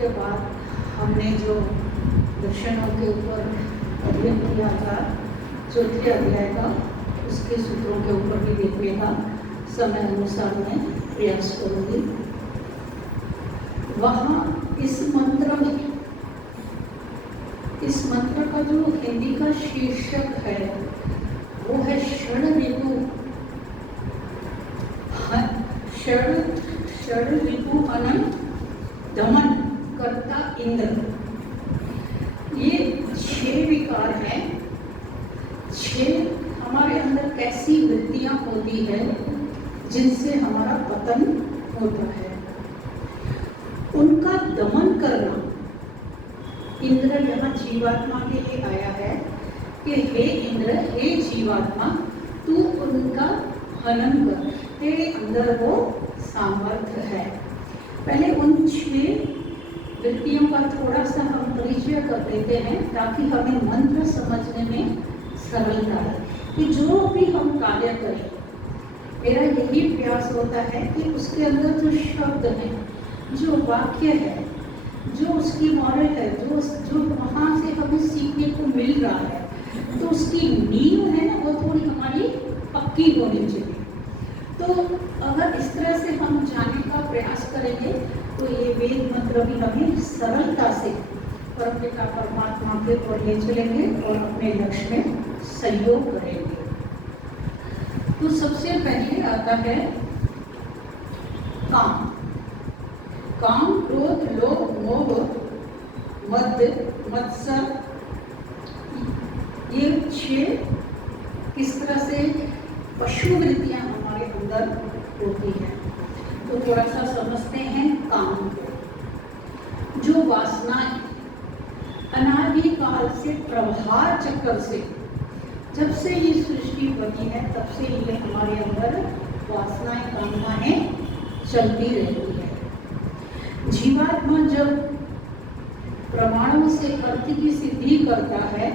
के बाद हमने जो दर्शनों के ऊपर अध्ययन किया था, चौथे अध्याय का, उसके सूत्रों के ऊपर भी देखने का समय अनुसार मैं प्रयास करूंगी। वहाँ इस मंत्र का जो हिंदी का शीर्षक है वो है षड रिपु अनंत दमन कर्ता इंद्र। ये 6 विकार हैं। 6 हमारे अंदर कैसी वृत्तियां होती है जिनसे हमारा पतन होता है, उनका दमन करना। इंद्र यहाँ जीवात्मा के लिए आया है कि हे इंद्र, हे जीवात्मा, तू उनका हनन कर, तेरे अंदर वो सामर्थ्य है। पहले उन 6 वृत्तियों का थोड़ा सा हम परिचय कर देते हैं ताकि हमें मंत्र समझने में सरलता है कि जो भी हम कार्य करें, मेरा यही प्रयास होता है कि उसके अंदर जो शब्द है, जो वाक्य है, जो उसकी मॉरल है, जो वहाँ से हमें सीखने को मिल रहा है, तो उसकी नींव है ना, वो थोड़ी हमारी पक्की होनी चाहिए। तो अगर इस तरह से हम जानने का प्रयास करेंगे तो ये वेद मंत्र भी हमें सरलता से परमपिता परमात्मा के ओर ले चलेंगे और अपने लक्ष्य में सहयोग करेंगे। तो सबसे पहले आता है काम। काम, क्रोध, लोभ, मोह, मद, मत्सर, ये 6 किस तरह से पशु वृत्तियां हमारे अंदर होती है। तो थोड़ा सा समझते हैं काम को। जो वासनाएं अनादि काल से, प्रवाह चक्र से, जब से ये सृष्टि बनी है तब से ये हमारे अंदर वासनाएं, कामनाएं चलती रहती है। जीवात्मा जब प्रमाणों से अर्थ की सिद्धि करता है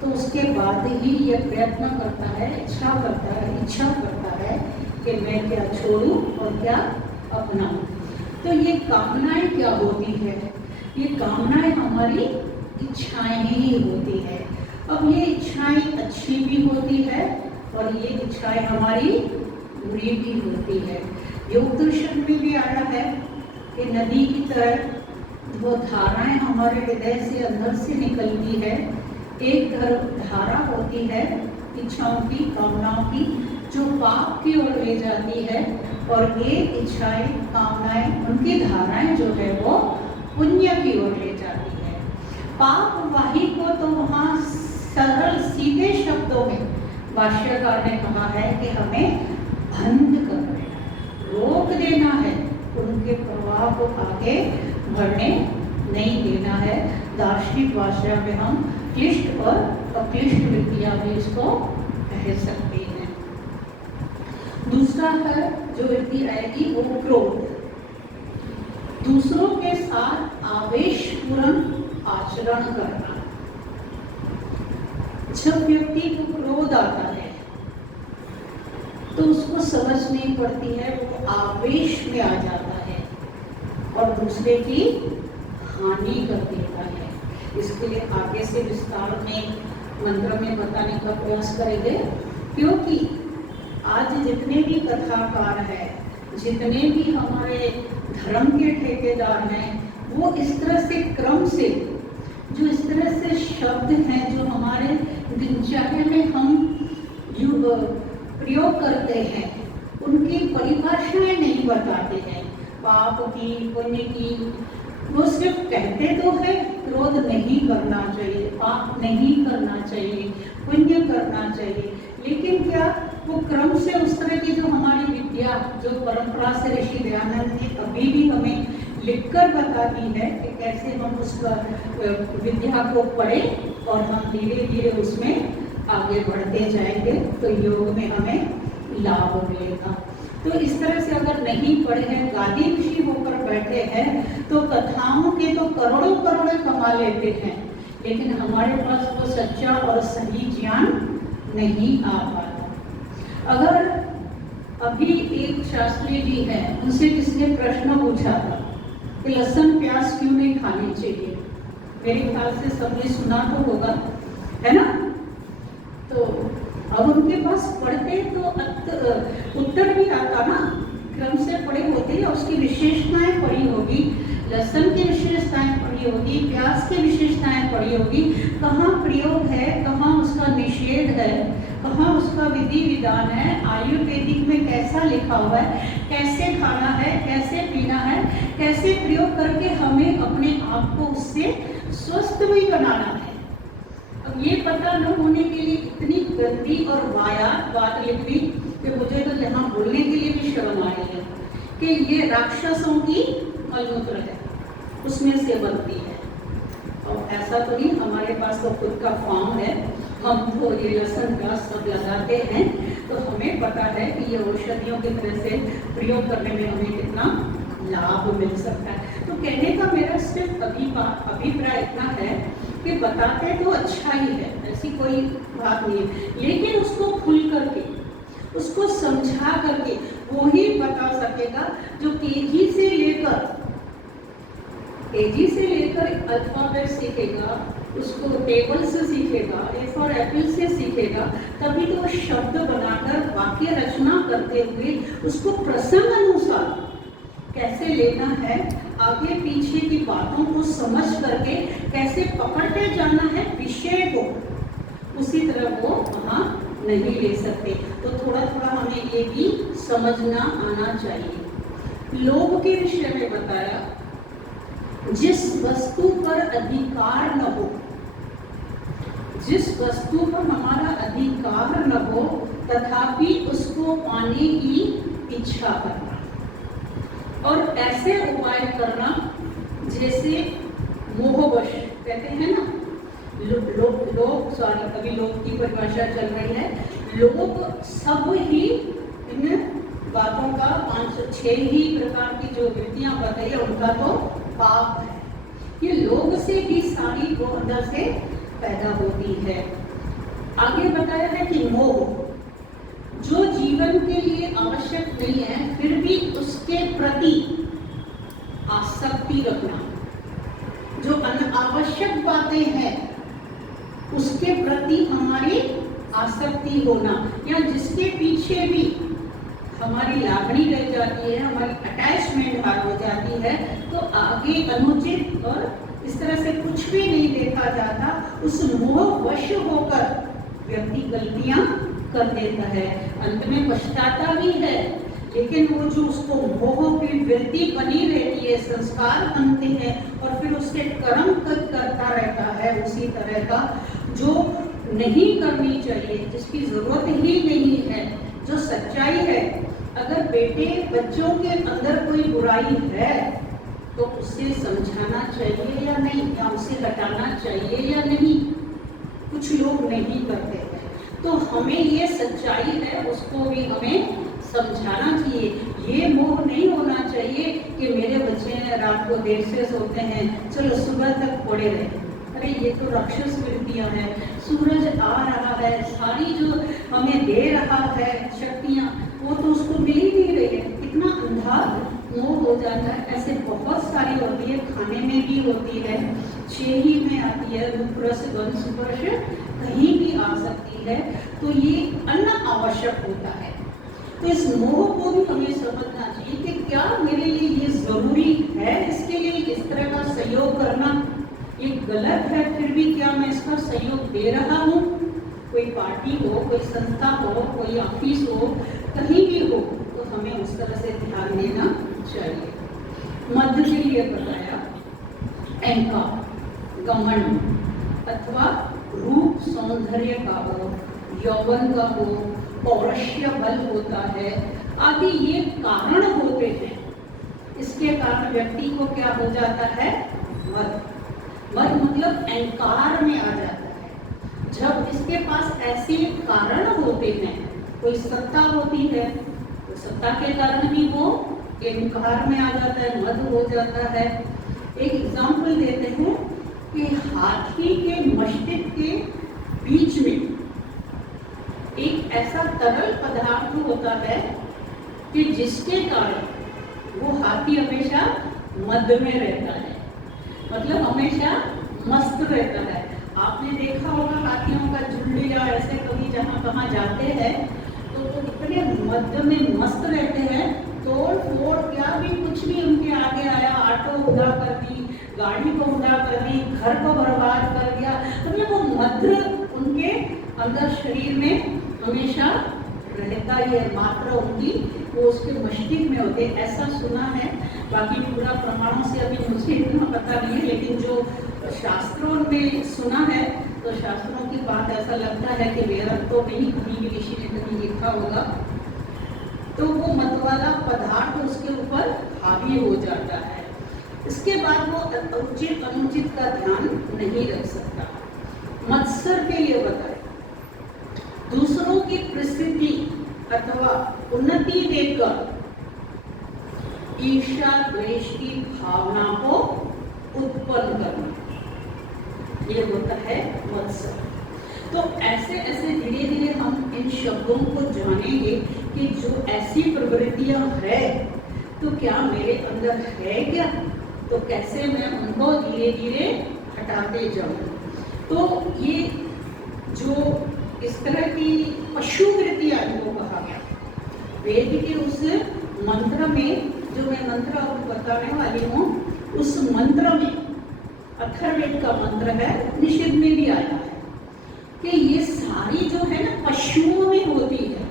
तो उसके बाद ही यह प्रयत्न करता है, इच्छा करता है कि मैं क्या छोड़ूं और क्या अपनाऊं। तो ये कामनाएं क्या होती है? ये कामनाएं हमारी इच्छाएं ही होती है। अब ये इच्छाएं अच्छी भी होती है और ये इच्छाएं हमारी बुरी भी होती है। योग दर्शन में भी आया है कि नदी की तरह वो धाराएं हमारे हृदय से अंदर से निकलती है। एक धारा होती है इच्छाओं की, कामनाओं की, जो पाप की ओर ले जाती है, और ये इच्छाएं, कामनाएं, उनकी धाराएं जो है वो पुण्य की ओर ले जाती है। पाप वाही को तो वहाँ सरल सीधे शब्दों में भाष्यकार ने कहा है कि हमें बंद कर देना, रोक देना है, उनके प्रवाह को आगे बढ़ने नहीं देना है। दार्शनिक भाषा में हम क्लिष्ट और अक्लिष्ट वृत्तियां भी इसको कह सकते हैं। दूसरा है जो वृत्ति आएगी वो क्रोध। दूसरों के साथ आवेशपूर्ण आचरण करना। जब व्यक्ति को क्रोध आता है तो उसको समझ नहीं पड़ती है, वो आवेश में आ जाता है और दूसरे की हानि कर देता है। इसके लिए आगे से विस्तार में मंत्र में बताने का प्रयास करेंगे, क्योंकि आज जितने भी कथाकार हैं, जितने भी हमारे धर्म के ठेकेदार हैं, वो इस तरह से क्रम से, जो इस तरह से शब्द हैं जो हमारे दिनचर्या में हम प्रयोग करते हैं, उनकी परिभाषाएं नहीं बताते हैं। पाप की, पुण्य की, वो सिर्फ कहते तो है क्रोध नहीं करना चाहिए, पाप नहीं करना चाहिए, पुण्य करना चाहिए, लेकिन क्या वो क्रम से उस तरह की जो हमारी विद्या, जो परंपरा से ऋषि दयानंद ने अभी भी हमें लिखकर बता दी है कि कैसे हम उस विद्या को पढ़ें और हम धीरे धीरे उसमें आगे बढ़ते जाएंगे तो योग में हमें लाभ मिलेगा। तो इस तरह से अगर नहीं पढ़े हैं, गादी ऋषि होकर बैठे हैं, तो कथाओं के तो करोड़ों करोड़ों कमा लेते हैं, लेकिन हमारे पास वो सच्चा और सही ज्ञान नहीं आ पाता। अगर अभी एक शास्त्री जी हैं, उनसे किसने प्रश्न पूछा था कि लहसुन प्याज क्यों नहीं खानी चाहिए। मेरे ख्याल से सबने सुना तो होगा, है ना। तो अब उनके पास पढ़ते तो उत्तर भी आता ना, क्रम से पढ़े होते और उसकी विशेषताएं पढ़ी होगी, लहसुन की विशेषताएं पढ़ी होगी, प्याज की विशेषताएं पढ़ी होगी, कहाँ प्रयोग है, कहाँ उसका निषेध है, कहाँ उसका विधि विधान है, आयुर्वेदिक में कैसा लिखा हुआ है, कैसे खाना है, कैसे पीना है, कैसे प्रयोग करके हमें अपने आप को उससे स्वस्थ भी बनाना है। अब ये पता न होने के लिए इतनी गंदी और वायात बात लिख दी कि मुझे तो यहाँ बोलने के लिए भी शर्म आ रही है कि ये राक्षसों की मलमूत्र है, उसमें से बनती है। और ऐसा तो नहीं, हमारे पास तो खुद का फार्म है, हम तो ये लहसुन प्याज सब लगाते हैं, तो हमें पता है कि ये औषधियों की तरह से प्रयोग करने में हमें कितना लाभ मिल सकता है। तो कहने का मेरा सिर्फ अभिप्राय इतना है कि बताते तो अच्छा ही है, ऐसी कोई बात नहीं है, लेकिन उसको खुल करके, उसको समझा करके वो ही बता सकेगा जो केजी से लेकर अल्फाबेट सीखेगा, उसको टेबल से सीखेगा, ए फॉर एप्पल से सीखेगा, तभी तो शब्द बनाकर वाक्य रचना करते हुए उसको प्रसंग अनुसार कैसे लेना है, आगे पीछे की बातों को समझ करके कैसे पकड़ते जाना है विषय को, उसी तरह वो वहाँ नहीं ले सकते। तो थोड़ा थोड़ा हमें ये भी समझना आना चाहिए। लोभ के विषय में बताया, जिस वस्तु पर अधिकार न हो, जिस वस्तु पर हमारा अधिकार न हो तथापि उसको पाने की इच्छा करना, और ऐसे उपाय करना जैसे मोहवश कहते हैं ना, लोग सॉरी अभी लोग की परिभाषा चल रही है, लोग सब ही इन बातों का 506 ही प्रकार की जो वृत्तियां बताई उनका तो पाप है। ये लोग से ही सारी वो अंदर से पैदा होती है। आगे बताया है कि मोह जो जीवन के लिए आवश्यक नहीं है फिर भी उसके प्रति आसक्ति रखना, जो अनावश्यक बातें हैं उसके प्रति हमारी आसक्ति होना, या जिसके पीछे भी हमारी लागणी रह जाती है, हमारी अटैचमेंट हार हो जाती है, तो आगे अनुचित और इस तरह से कुछ भी नहीं देखा जाता, उस मोहवश होकर व्यक्ति गलतियां कर देता है, अंत में पछताता भी है, लेकिन वो जो उसको मोह की वृत्ति बनी रहती है, संस्कार बनते हैं और फिर उसके कर्म करता रहता है, उसी तरह का जो नहीं करनी चाहिए, जिसकी जरूरत ही नहीं है, जो सच्चाई है। अगर बेटे बच्चों के अंदर कोई बुराई है तो उसे समझाना चाहिए या नहीं, या उसे हटाना चाहिए या नहीं, कुछ लोग नहीं करते हैं। तो हमें ये सच्चाई है उसको भी हमें समझाना चाहिए। ये मोह नहीं होना चाहिए कि मेरे बच्चे रात को देर से सोते हैं, चलो सुबह तक पड़े रहे। अरे ये तो राक्षस वृत्तियां हैं, सूरज आ रहा है, सारी जो हमें दे रहा है शक्तियां वो तो उसको मिल ही नहीं रही है, कितना अंधा मोह हो जाता है। ऐसे बहुत सारी होती है, खाने में भी होती है, छेही में आती है, रूप रस गंध स्पर्श कहीं भी आ सकती है, तो ये अनावश्यक होता है। तो इस मोह को भी हमें समझना चाहिए कि क्या मेरे लिए ये जरूरी है, इसके लिए इस तरह का सहयोग करना ये गलत है, फिर भी क्या मैं इसका सहयोग दे रहा हूँ। कोई पार्टी हो, कोई संस्था हो, कोई ऑफिस हो, कहीं भी हो, तो हमें उस तरह से ध्यान देना चाहिए। मध्य के लिए बताया अहंकार, घमंड अथवा रूप सौंदर्य का हो, यौवन का हो, पौरुषीय बल होता है आदि, ये कारण होते हैं। इसके कारण व्यक्ति को क्या हो जाता है, मद मतलब अहंकार में आ जाता है। जब इसके पास ऐसे कारण होते हैं, कोई सत्ता होती है तो सत्ता के कारण भी वो अहंकार में आ जाता है, मद हो जाता है। एक एग्जाम्पल देते हैं कि हाथी के मस्तिष्क के बीच में एक ऐसा तरल पदार्थ होता है कि जिसके कारण वो हाथी हमेशा मद में रहता है, मतलब हमेशा मस्त रहता है। आपने देखा होगा हाथियों का झुंड या ऐसे कभी जहाँ कहाँ जाते हैं तो इतने मद में मस्त रहते हैं, तोड़ फोड़ क्या भी कुछ भी उनके आगे आया, ऑटो उड़ा कर दी, गाड़ी को उड़ा कर दी, घर को बर्बाद कर दिया, मतलब वो मद उनके अंदर शरीर में हमेशा रहता ही है, मात्रा उनकी वो उसके मस्तिष्क में होते, ऐसा सुना है। बाकी पूरा प्रमाणों से अभी मुझे इतना पता नहीं है, लेकिन जो शास्त्रों में सुना है तो शास्त्रों की बात ऐसा लगता है कि वेद तो नहीं, कहीं भी ऋषि ने कहीं लिखा होगा, तो वो मत वाला पदार्थ उसके ऊपर हावी हो जाता है। इसके बाद वो उचित अनुचित का ध्यान नहीं रख सकता। मत्सर के लिए बताए, दूसरों की परिस्थिति अथवा उन्नति देखकर ईर्ष्या द्वेष की भावना को उत्पन्न करना, ये होता है मत्सर। तो ऐसे ऐसे धीरे धीरे हम इन शब्दों को जानेंगे कि जो ऐसी प्रवृत्तियां है तो क्या मेरे अंदर है क्या, तो कैसे मैं उनको धीरे धीरे हटाते जाऊं। तो ये जो इस तरह की पशु वृत्तियां इनको कहा गया, वेद के उस मंत्र में, जो मैं मंत्र आपको बताने वाली हूँ, उस मंत्र में अथर्ववेद का मंत्र है, निषेध में भी आया है कि ये सारी जो है ना पशुओं में होती है,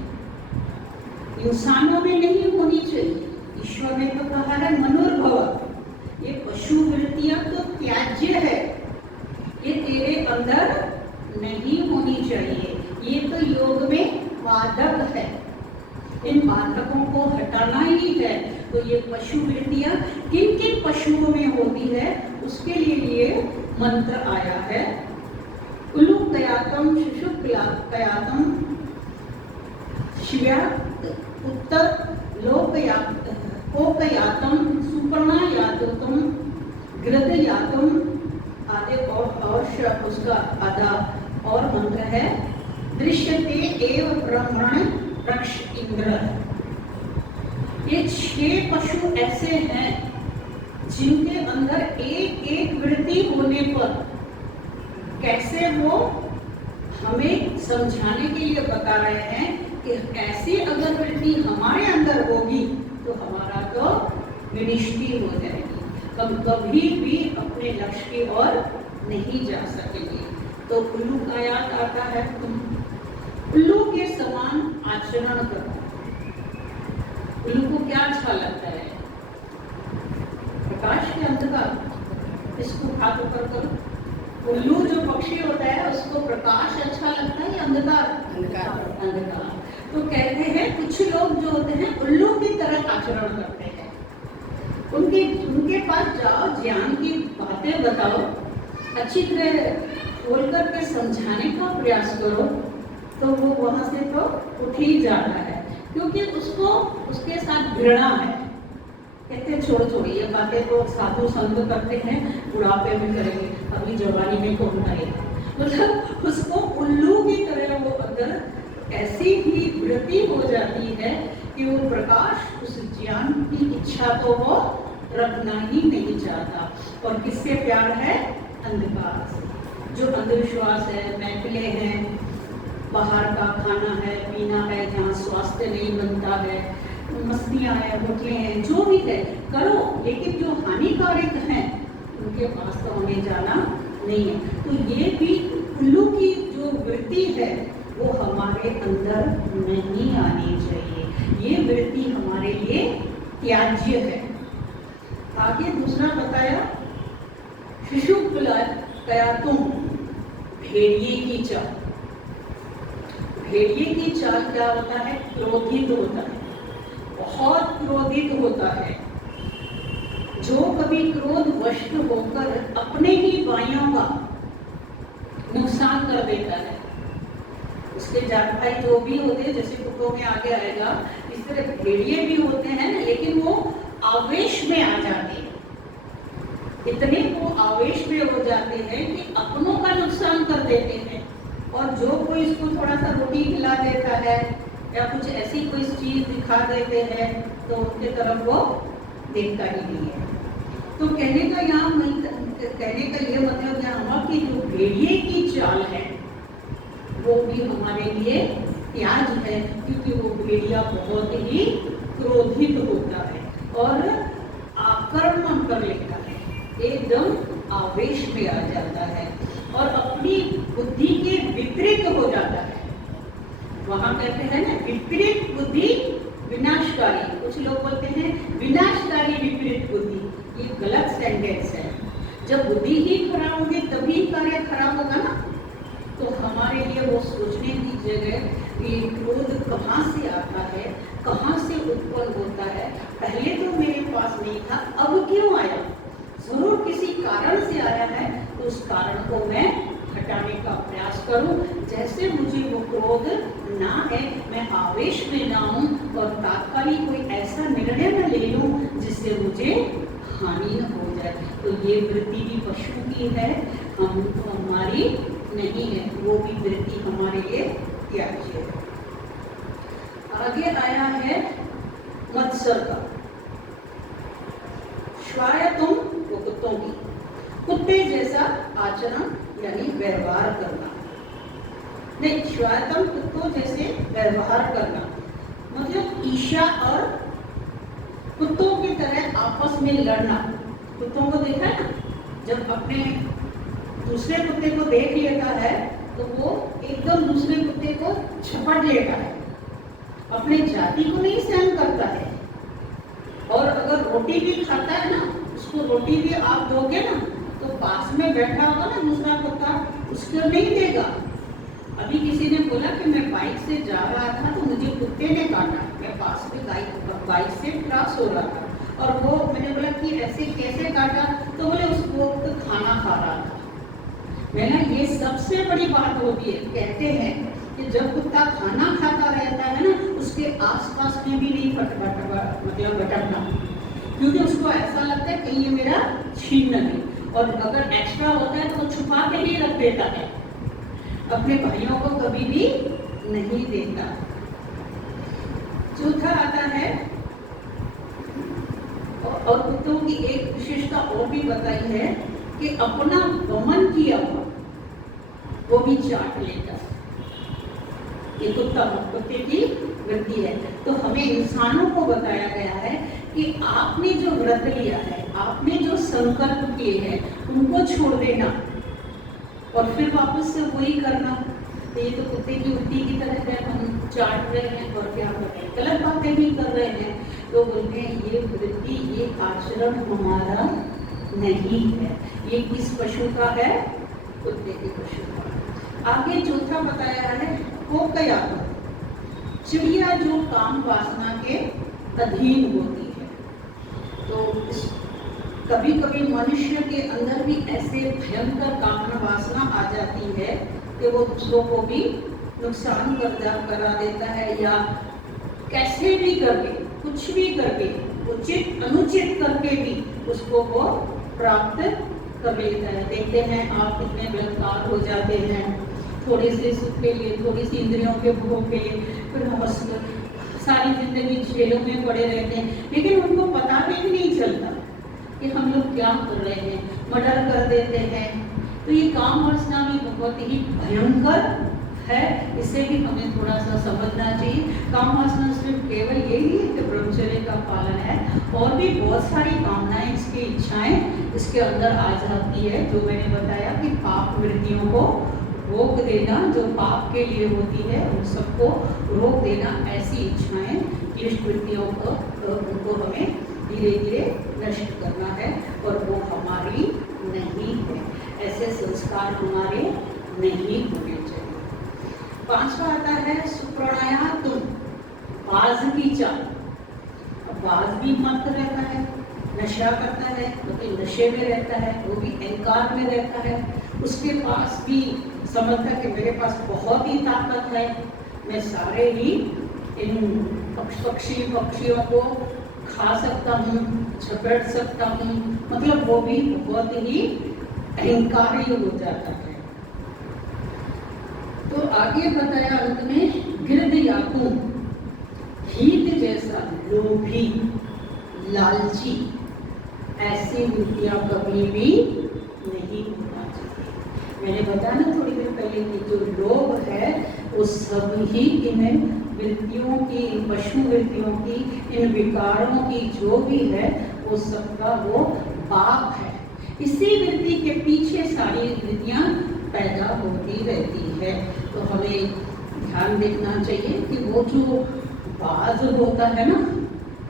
इंसानों में नहीं होनी चाहिए। ईश्वर ने तो कहा है मनुर्भव, ये पशु वृत्तियां तो त्याज्य है, ये तेरे अंदर नहीं होनी चाहिए, ये तो योग में बाधक है, इन बाधकों को हटाना ही है। तो ये पशु वृत्तियां किन किन पशुओं में होती है उसके लिए ये मंत्र आया है। उलुकयातम शिशुकयातम शिव्यात उत्तर लोकयातम सुपर्णायातम गृधयातम आदि और उसका आधा और मंत्र है दृश्यते एव ब्रह्मण वृक्ष इंद्र। ये 6 पशु ऐसे हैं जिनके अंदर एक एक वृत्ति होने पर कैसे वो हमें समझाने के लिए बता रहे हैं कि ऐसी अगर वृत्ति हमारे अंदर होगी तो हमारा तो विनिष्टि हो जाएगी, हम कभी भी अपने लक्ष्य की ओर नहीं जा सकेंगे। तो उल्लू का याद आता है, तुम उल्लू के समान आचरण करो। उल्लू को क्या अच्छा लगता है? प्रकाश के अंधकार, इसको हाथ ऊपर करो। उल्लू जो पक्षी होता है उसको प्रकाश अच्छा लगता है या अंधकार? अंधकार। तो कहते हैं कुछ लोग जो होते हैं उल्लू की तरह आचरण करते हैं, उनके पास जाओ, ज्ञान की बातें बताओ, अच्छी तरह खोल करके समझाने का प्रयास करो, तो वो वहां से तो उठ ही जाता है, क्योंकि उसको उसके साथ घृणा है। कहते छोड़ ये बातें तो साधु संत करते हैं, बुढ़ापे में करेंगे, अभी जवानी में कौन करेगा। मतलब उसको उल्लू की तरह वो अंदर ऐसी ही वृत्ति हो जाती है कि वो प्रकाश, उस ज्ञान की इच्छा तो वो रखना ही नहीं चाहता। और किससे प्यार है? अंधकार से। जो अंधविश्वास है, मैथिले हैं, बाहर का खाना है, पीना है, जहाँ स्वास्थ्य नहीं बनता है, मस्तियाँ हैं, होटलें हैं, जो भी है करो, लेकिन जो हानिकारक हैं उनके पास तो हमें जाना नहीं है। तो ये भी उल्लू की जो वृत्ति है वो हमारे अंदर नहीं आनी चाहिए, ये वृत्ति हमारे लिए त्याज्य है। आगे दूसरा बताया, शिशुकयातुम, भेड़िए की चाल। भेड़िए की चाल क्या होता है? क्रोधित होता है, बहुत क्रोधित होता है। जो कभी क्रोध वश होकर अपने ही भाइयों का नुकसान कर देता है, उसके जाट भाई जो भी होते हैं, जैसे फोटो में आगे आएगा, इस तरह भेड़िए भी होते हैं ना, लेकिन वो आवेश में आ जाते हैं, इतने वो आवेश में हो जाते हैं कि अपनों का नुकसान कर देते हैं। और जो कोई इसको थोड़ा सा रोटी खिला देता है या कुछ ऐसी कोई चीज दिखा देते हैं तो उनके तरफ वो देखता ही नहीं है। तो कहने का ये मतलब यहाँ हुआ कि जो भेड़िए की चाल है वो भी हमारे लिए त्याज है, क्योंकि वो भेड़िया बहुत ही क्रोधित होता है और आक्रमण कर लेता है, एकदम आवेश में आ जाता है और अपनी बुद्धि के विपरीत हो जाता है। वहां कहते हैं ना, विपरीत बुद्धि विनाशकारी, कुछ लोग बोलते हैं विनाशकारी विपरीत बुद्धि, ये गलत सेंटेंस है। जब बुद्धि ही खराब होगी तभी कार्य खराब होगा ना। तो हमारे लिए वो सोचने की जगह कि क्रोध कहाँ से आता है, कहाँ से उत्पन्न होता है, पहले तो मेरे पास नहीं था, अब क्यों आया, जरूर किसी कारण से आया है, तो उस कारण को मैं हटाने का प्रयास करूं। जैसे मुझे वो क्रोध ना है, मैं आवेश में ना हूं और तात्कालिक कोई ऐसा निर्णय मैं ले लूं जिससे मुझे हानि न हो जाए। तो ये वृत्ति भी पशु की है, हमारी नहीं है, वो भी वृत्ति हमारे लिए त्याज्य है। आगे आया है मत्सर का, स्वायत्तम वो कुत्तों की, कुत्ते जैसा आचरण यानी व्यवहार करना, नहीं स्वायत्तम कुत्तों जैसे व्यवहार करना मतलब ईर्ष्या और कुत्तों की तरह आपस में लड़ना। कुत्तों को देखा है ना, जब अपने दूसरे कुत्ते को देख लेता है तो वो एकदम दूसरे कुत्ते को झपट लेता है, अपने जाति को नहीं सहन करता है। और अगर रोटी भी खाता है ना, उसको रोटी भी आप दोगे ना तो पास में बैठा होगा ना दूसरा कुत्ता, उसको नहीं देगा। अभी किसी ने बोला कि मैं बाइक से जा रहा था तो मुझे कुत्ते ने काटा, मैं पास में बाइक से क्रॉस हो रहा था और वो मैंने बोला कि ऐसे कैसे काटा, तो बोले उसको तो खाना खा रहा था। मैंने ये सबसे बड़ी बात होती है, कहते हैं कि जब कुत्ता खाना खाता रहता है ना, उसके आसपास में भी नहीं मतलब भटकना, क्योंकि उसको ऐसा लगता है कहीं ये मेरा छीन नहीं, और अगर एक्स्ट्रा होता है तो छुपा के ही रख देता है, अपने भाइयों को कभी भी नहीं देता। चौथा आता है, और कुत्तों की एक विशेषता और भी बताई है कि अपना दमन किया हुआ वो भी चाट लेता है। ये कुत्ते की वृत्ति है। तो हमें इंसानों को बताया गया है कि आपने जो व्रत लिया है, आपने जो संकल्प किए हैं, उनको छोड़ देना और फिर वापस से वही करना। तो ये तो कुत्ते की वृत्ति की तरह है, हम चाट रहे हैं और क्या कर रहे हैं, गलत बातें भी कर रहे हैं। तो बोलते हैं ये वृत्ति, ये आचरण हमारा नहीं है। ये किस पशु का है? कुत्ते के पशु का। आगे चौथा बताया है कोकयात्म, चिड़िया जो काम वासना के अधीन होती है। तो कभी कभी मनुष्य के अंदर भी ऐसे भयंकर कामना वासना आ जाती है कि वो दूसरों को भी नुकसान करा देता है, या कैसे भी करके, कुछ भी करके, उचित अनुचित करके भी उसको वो प्राप्त कर लेता है। देखते हैं आप कितने बलात्कार हो जाते हैं थोड़ी सी सुख के लिए, थोड़ी सी इंद्रियों के भोग के लिए, फिर हम सारी जिंदगी जेलों में पड़े रहते हैं, लेकिन उनको पता भी नहीं चलता कि हम लोग क्या कर रहे हैं, मर्डर कर देते हैं। तो ये काम वासना भी बहुत ही भयंकर है, इसे भी हमें थोड़ा सा समझना चाहिए। काम वासना सिर्फ केवल ये नहीं है कि ब्रह्मचर्य का पालन है, और भी बहुत सारी कामनाएं, इसकी इच्छाएं इसके अंदर आ जाती है। जो मैंने बताया कि पाप वृत्तियों को रोक देना, जो पाप के लिए होती है उन सबको रोक देना, ऐसी इच्छाएं, क्लिष्ट वृत्तियों को उनको हमें धीरे धीरे नष्ट करना है, और वो हमारी नहीं है। ऐसे संस्कार हमारे नहीं होने चाहिए। पांचवा आता है सुप्राणायातुम, बाज की चाल। बाज भी मत रहता है, नशा करता है, मतलब नशे में रहता है, वो भी अहंकार में रहता है। उसके पास भी समझता है कि मेरे पास बहुत ही ताकत है, मैं सारे ही इन पक्षियों को खा सकता हूँ, झपट सकता हूँ, मतलब वो भी बहुत ही अहंकारी हो जाता है। तो आगे बताया अंत में गिरदयातुम, हित जैसा लोभी, लालची, ऐसी वृत्तियां कभी भी नहीं होना चाहिए। मैंने बताया ना थोड़ी देर पहले कि जो लोभ है वो सभी इन वृत्तियों की, इन पशु वृत्तियों की, इन विकारों की जो भी है वो सबका वो पाप है। इसी वृत्ति के पीछे सारी वृत्तियां पैदा होती रहती है। तो हमें ध्यान देखना चाहिए कि वो जो बाज होता है ना,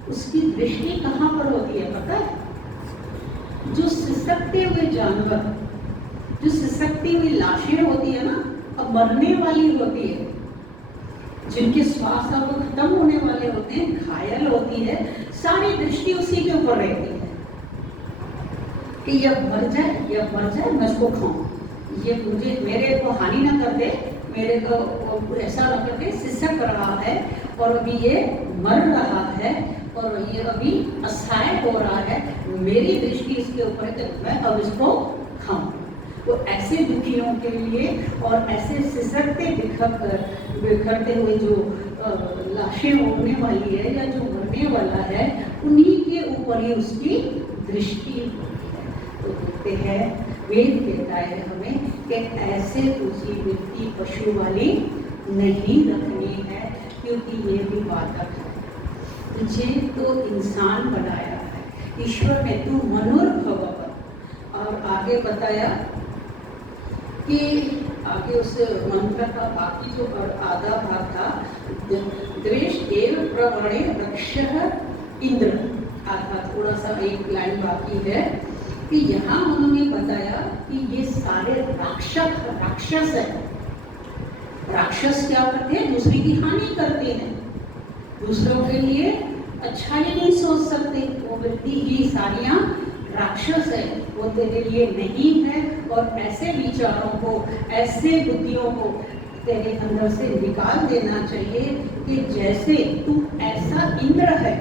उसकी दृष्टि कहाँ पर होती है पता है? जो सिसकते हुए जानवर, जो सिसकती हुई लाशें होती है ना, अब मरने वाली होती है, जिनके श्वास अब खत्म होने वाले होते हैं, घायल होती है, सारी दृष्टि उसी के ऊपर रहती है कि ये मर जाए, मैं इसको खाऊं, ये मुझे मेरे को हानि ना कर दे, मेरे को ऐसा न कर दे, सिसक रहा है और अभी ये मर रहा है और ये अभी असहाय हो रहा है, मेरी दृष्टि इसके ऊपर है कि मैं अब इसको खाऊं। तो ऐसे दुखियों के लिए और ऐसे सिसकते बिखरते हुए जो लाशें होने वाली है या जो मरने वाला है, उन्हीं के ऊपर ही उसकी दृष्टि होती है। तो देखते हैं, वेद कहता है हमें कि ऐसे उसी वृत्ति पशु वाली नहीं रखनी है, क्योंकि ये भी बाधक है। तुझे तो इंसान बनाया है ईश्वर ने, तू मनुर्भव। और आगे बताया कि आगे उस मंत्र का बाकी जो आधा भाग था, द्वेष एव प्रवणे रक्षः इंद्र, आधा थोड़ा सा एक लाइन बाकी है कि यहाँ उन्होंने बताया कि ये सारे राक्षस है। राक्षस क्या करते हैं? दूसरे की हानि करते हैं, दूसरों के लिए अच्छा ही नहीं सोच सकते। वो वृत्ति ही सारियां राक्षस है, वो तेरे लिए नहीं है। और ऐसे विचारों को, ऐसे बुद्धियों को तेरे अंदर से निकाल देना चाहिए कि जैसे तू ऐसा इंद्र है,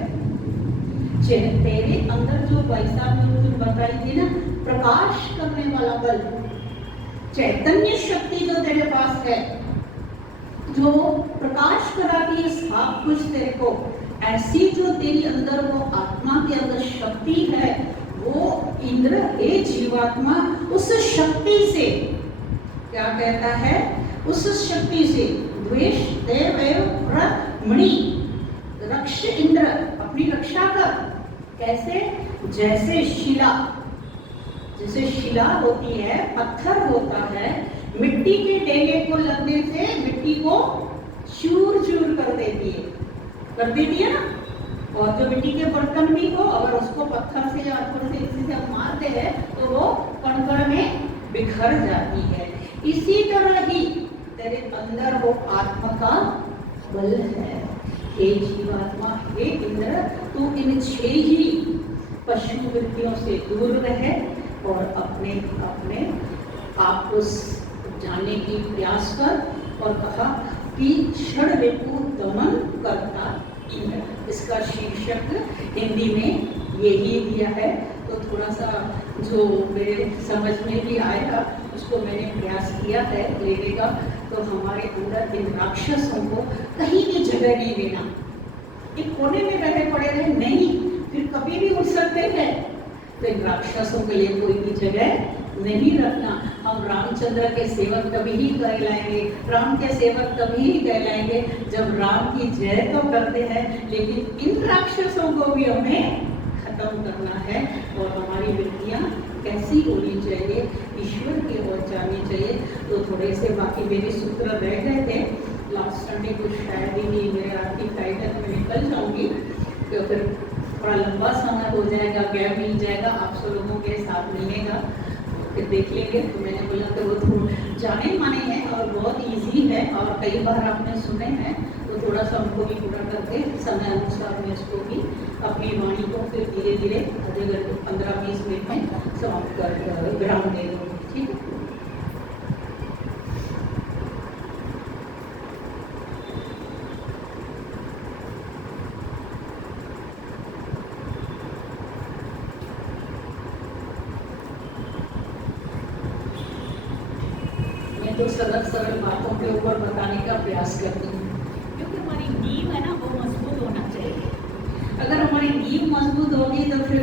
तेरे अंदर जो पैसा में तुम बताई थी ना, प्रकाश करने वाला बल, चैतन्य शक्ति जो तेरे पास है, जो प्रकाश कराती है सब कुछ तेरे को, ऐसी जो तेरी अंदर वो आत्मा के अंदर शक्ति है, वो इंद्र हे जीवात्मा उस शक्ति से क्या कहता है? उस शक्ति से द्वेष देव मणि रक्ष इंद्र, अपनी रक्षा कर। कैसे? जैसे शिला, जैसे शिला होती है, पत्थर होता है, मिट्टी के डेगे को लगने से मिट्टी को चूर चूर कर देती है ना। और जो मिट्टी के बर्तन भी हो, अगर उसको पत्थर से या पत्थर से किसी से मारते हैं तो वो कण में बिखर जाती है। इसी तरह ही तेरे अंदर वो आत्मा का बल है। हे जीवात्मा, हे इंद्र, तू इन 6 ही पशु वृत्तियों से दूर रहे और अपने आप को जानने की प्रयास कर। और कहा कि षड रिपु दमन करता इंद्र, इसका शीर्षक हिंदी में यही दिया है। तो थोड़ा सा जो मेरे समझ में भी आएगा उसको मैंने प्रयास किया है लेने का। तो हमारे अंदर इन राक्षसों को कहीं भी जगह नहीं देना, एक कोने में रहे पड़े रहे नहीं, फिर कभी भी उठ सकते हैं। तो इन राक्षसों के लिए कोई भी जगह नहीं रखना। हम रामचंद्र के सेवक तभी ही कहलाएंगे, राम के सेवक तभी ही कहलाएंगे जब राम की जय तो करते हैं, लेकिन इन राक्षसों को भी हमें खत्म करना है। और हमारी वृत्तियाँ कैसी होनी चाहिए? ईश्वर की ओर जानी चाहिए। तो थोड़े से बाकी मेरे सूत्र रह गए थे लास्ट संडे, कुछ शायद ही मेरे आर्थिक फ्लाइट तक मैं निकल जाऊँगी, तो फिर थोड़ा लंबा समय हो जाएगा, गैप मिल जाएगा, आप सब लोगों के साथ मिलेगा, फिर देख लेंगे। तो मैंने बोला कि वो थोड़ा जाने माने हैं और बहुत इजी है और कई बार आपने सुने हैं, तो थोड़ा सा उनको भी पूरा करके समय अनुसार मैं इसको भी अपनी वाणी को फिर धीरे धीरे आधे घंटे 15-20 मिनट में समाप्त कर विराम दे दूँगी। ठीक है। तो सरल बातों के ऊपर बताने का प्रयास करती हूँ, क्योंकि हमारी नींव है ना वो मजबूत होना चाहिए। अगर हमारी नींव मजबूत होगी तो फिर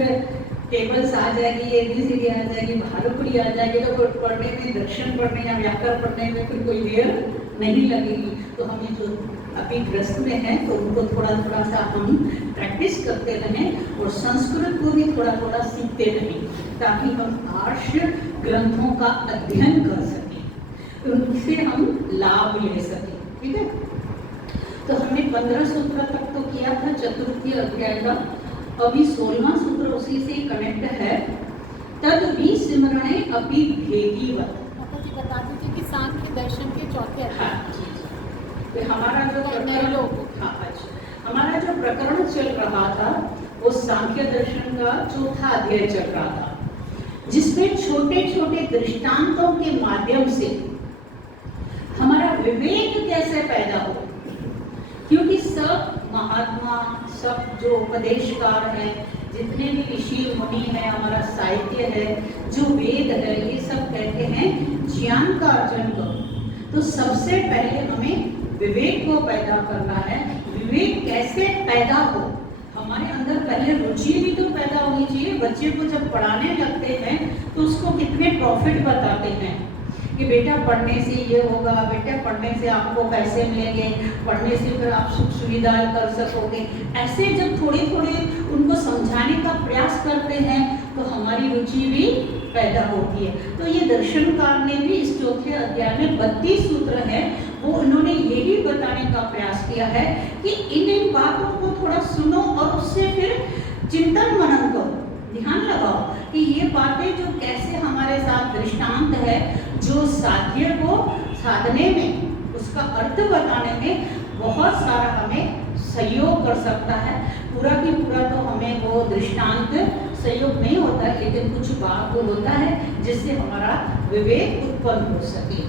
टेबल्स आ जाएगी, ABCD आ जाएगी, भालुकुड़ी आ जाएगी, तो पढ़ने में, दर्शन पढ़ने या व्याकरण पढ़ने में फिर कोई देर नहीं लगेगी। तो हम ये जो अभी ग्रस्त में हैं तो उनको थोड़ा थोड़ा सा हम प्रैक्टिस करते रहें और संस्कृत को भी थोड़ा थोड़ा सीखते रहें, ताकि हम आर्ष ग्रंथों का अध्ययन कर सकें, उनसे हम लाभ ले सकें। ठीक है, तो हमने 15 सूत्र तक तो किया था चतुर्थी अध्याय का। अभी 16वां सूत्र उसी से कनेक्ट है। तद विस्मरणे अपि भेदीवत्। जी बता दीजिए कि सांख्य दर्शन के चौथे अध्याय। हाँ, तो हमारा जो प्रकरण, हाँ अच्छा, हमारा जो प्रकरण चल रहा था वो सांख्य दर्शन का चौथा अध्याय चल रहा था, जिसमें छोटे छोटे दृष्टांतों के माध्यम से हमारा विवेक कैसे पैदा हो। क्योंकि सब महात्मा, सब जो उपदेशकार हैं, जितने भी ऋषि मुनि हैं, हमारा साहित्य है, जो वेद है, ये सब कहते हैं ज्ञान का अर्जन करो। तो सबसे पहले हमें विवेक को पैदा करना है। विवेक कैसे पैदा हो, हमारे अंदर पहले रुचि भी तो पैदा होनी चाहिए। बच्चे को जब पढ़ाने लगते हैं तो उसको कितने प्रॉफिट बताते हैं कि बेटा पढ़ने से ये होगा, बेटा पढ़ने से आपको पैसे मिलेंगे, पढ़ने से फिर आप सुख सुविधाएं कर सकोगे। ऐसे जब थोड़े थोड़े उनको समझाने का प्रयास करते हैं तो हमारी रुचि भी पैदा होती है। तो ये दर्शनकार ने भी इस चौथे अध्याय में 32 सूत्र है, वो उन्होंने यही बताने का प्रयास किया है कि इन बातों को थोड़ा सुनो और उससे फिर चिंतन मनन करो, ध्यान लगाओ कि ये बातें जो कैसे हमारे साथ दृष्टांत है, जो साध्य को साधने में, उसका अर्थ बताने में बहुत सारा हमें सहयोग कर सकता है। पूरा की पूरा तो हमें वो दृष्टांत सहयोग नहीं होता, लेकिन कुछ बात होता है जिससे हमारा विवेक उत्पन्न हो सके।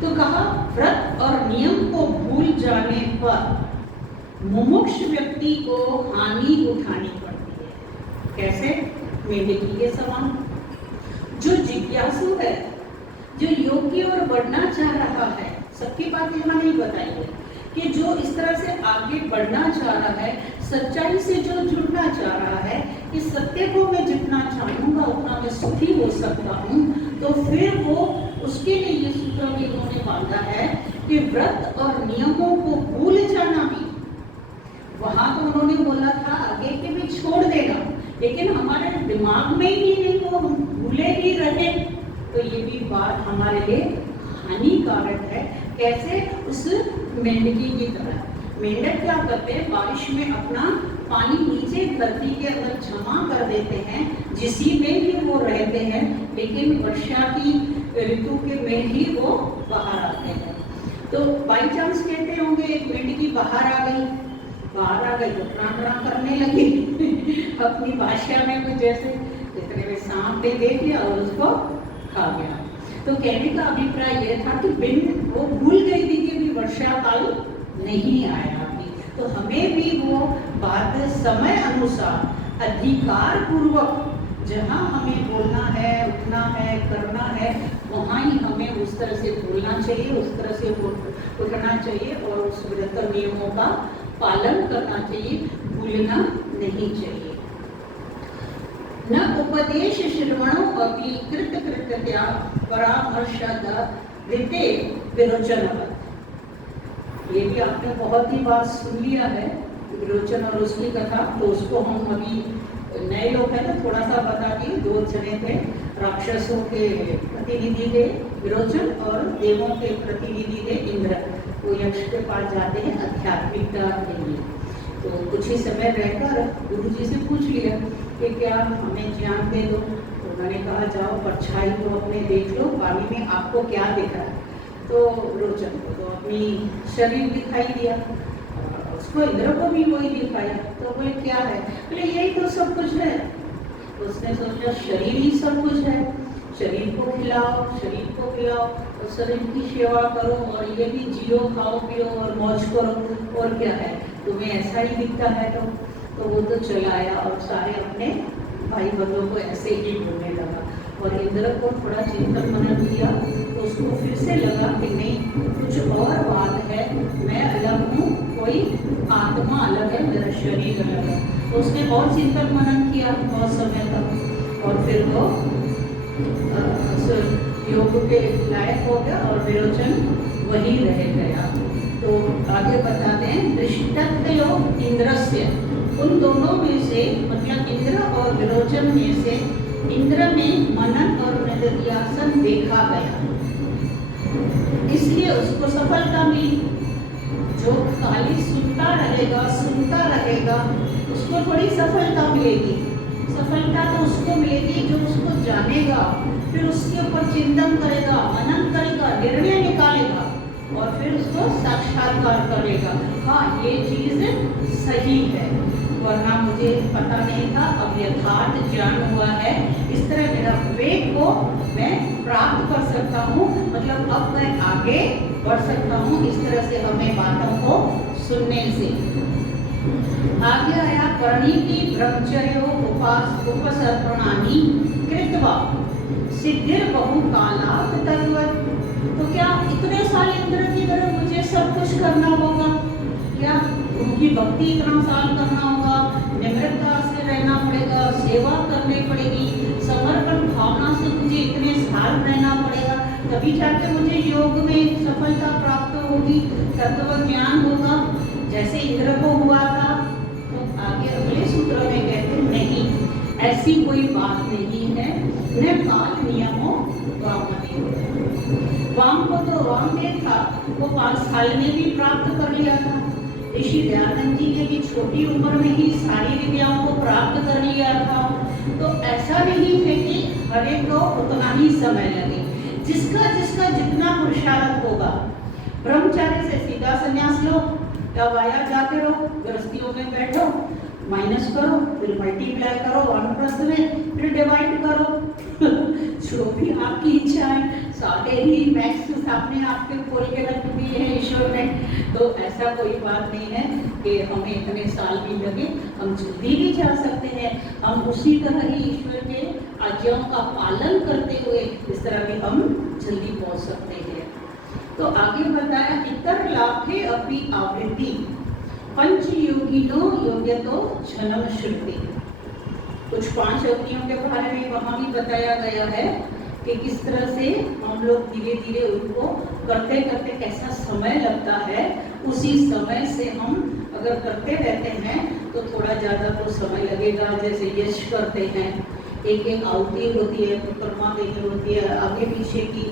तो कहा, व्रत और नियम को भूल जाने पर मुमुक्ष व्यक्ति को हानि उठानी पड़ती है। कैसे? मेंढकी के समान। जो जिज्ञासु है, जो योग की ओर बढ़ना चाह रहा है, सबकी बात यहाँ नहीं बताई है कि जो इस तरह से आगे बढ़ना चाह रहा है, सच्चाई से जो जुड़ना चाह रहा है कि सत्य को मैं जितना जानूंगा उतना मैं सुखी हो सकता हूँ, तो फिर वो उसके लिए ये सूत्र भी उन्होंने बांधा है कि व्रत और नियमों को भूल जाना भी, वहां तो उन्होंने बोला था आगे के भी छोड़ देना, लेकिन हमारे दिमाग में ही नहीं, वो हम भूले ही रहे, तो ये भी बात हमारे लिए हानिकारक है। कैसे? उस मेंढकी की तरह। मेंढक क्या करते हैं, बारिश में अपना पानी नीचे धरती के अंदर जमा कर देते हैं, जिसी में भी वो रहते हैं, लेकिन वर्षा की ऋतु के में ही वो बाहर आते हैं। तो बाई चांस कहते होंगे एक मेंढकी बाहर आ गई तो प्राण करने लगी अपनी भाषा में कुछ जैसे, इतने में सांप ने देख लिया और उसको खा गया। तो कहने का अभिप्राय यह था कि बिन वो भूल गई थी कि अभी वर्षा काल नहीं आया अभी, तो हमें भी वो बात समय अनुसार अधिकार पूर्वक जहाँ हमें बोलना है, उठना है, करना है, वहाँ ही हमें उस तरह से बोलना चाहिए, उस तरह से उठना चाहिए और उस व्रत नियमों का पालन करना चाहिए, भूलना नहीं चाहिए। न उपदेश श्रवणों अपि कृतकृत्या परामर्शद ऋते विरोचनवत्। ये भी आपने बहुत ही बात सुन लिया है, विरोचन और उसकी कथा। तो उसको हम अभी नए लोग हैं ना, थोड़ा सा बता दिए। 2 जने थे, राक्षसों के प्रतिनिधि थे विरोचन और देवों के प्रतिनिधि थे इंद्र। वो यक्ष के पास जाते हैं आध्यात्मिकता के लिए। तो कुछ ही समय रहकर गुरु जी से पूछ लिया कि क्या हमें ज्ञान दे दो। तो उन्होंने कहा जाओ परछाई को अपने देख लो, पानी में आपको क्या दिख रहा है। तो विरोचन को तो अपनी शरीर दिखाई दिया, उसको इंद्र को भी वही दिखाया। तो बोले क्या है? बोले यही तो सब कुछ है। उसने सोचा शरीर ही सब कुछ है, शरीर को खिलाओ, शरीर को पिलाओ और शरीर की सेवा करो और ये भी जियो, खाओ पियो और मौज करो, और क्या है, तुम्हें ऐसा ही दिखता है। तो वो तो चला आया और सारे अपने भाई बंधुओं को ऐसे ही बोलने लगा। और इंद्र को थोड़ा चिंतन मनन किया तो उसको फिर से लगा कि नहीं, कुछ और बात है, मैं अलग हूँ कोई आत्मा अलग है, मेरा शरीर अलग है। तो उसने और चिंतन मनन किया बहुत समय तक और फिर वो योग के लायक हो गया और विरोचन वही रह गया। तो आगे बताते हैं दृष्टत्व इंद्रस्य, उन दोनों में से मतलब इंद्र और विरोचन में से इंद्र में मनन और निधिध्यासन देखा गया, इसलिए उसको सफलता मिली। जो खाली सुनता रहेगा उसको थोड़ी सफलता मिलेगी। सफलता तो उसको मिलेगी जो उसको जानेगा, फिर उसके ऊपर चिंतन करेगा, मनन करेगा, निर्णय निकालेगा और फिर उसको साक्षात्कार करेगा। हाँ, ये चीज सही है, वरना मुझे पता नहीं था, अब यथार्थ ज्ञान हुआ है। इस तरह मेरा विवेक को मैं प्राप्त कर सकता हूँ, मतलब अब मैं आगे बढ़ सकता हूँ इस तरह से हमें बातों को सुनने से। आगे आया परिणीति ब्रह्मचर्यो उपसर्पणानि कृत्वा सिद्धिर बहु कालात् तद्वत्। तो क्या इतने साल इंद्र की तरह मुझे सब कुछ करना होगा? क्या उनकी भक्ति इतना साल करना होगा? निम्रता से रहना पड़ेगा, सेवा करनी पड़ेगी, समर्पण भावना से मुझे इतने साल रहना पड़ेगा, तभी जाके मुझे योग में सफलता प्राप्त होगी, तत्व ज्ञान होगा जैसे इंद्र को हुआ था। तो आगे अगले सूत्र में कहते नहीं, ऐसी कोई बात नहीं है। न काल नियमों वाम को तो वामदेव था, वो 5 साल में भी प्राप्त कर लिया था। ऋषि दयानंद जी ने भी छोटी उम्र में ही सारी विद्याओं को प्राप्त कर लिया था। तो ऐसा नहीं है कि हर एक को उतना ही समय लगे, जिसका जिसका जितना पुरुषार्थ होगा। ब्रह्मचारी से सीधा संन्यास लो, या वाया जाते रहो, गृहस्थियों में बैठो, माइनस करो, फिर मल्टीप्लाई करो वानप्रस्थ में, फिर डिवाइड करो जो भी आपकी इच्छा है, सारे ही मैक्स आपने आपके खोल के रख दिए हैं ईश्वर ने। तो ऐसा कोई बात नहीं है कि हमें इतने साल भी लगे, हम जल्दी भी जा सकते हैं। हम उसी तरह ही ईश्वर के आज्ञाओं का पालन करते हुए इस तरह भी हम जल्दी पहुंच सकते हैं। तो आगे बताया इतर लाभे अपि आवृत्ति पंच योगिनो योग्यतो जन्म श्रुति। कुछ 5 अग्नियों के बारे में वहाँ भी बताया गया है कि किस तरह से हम लोग धीरे धीरे उनको करते करते कैसा समय लगता है। उसी समय से हम अगर करते रहते हैं तो थोड़ा ज़्यादा तो समय लगेगा। जैसे यश करते हैं, एक एक आहुति होती है, परिक्रमा देनी होती है, आगे पीछे की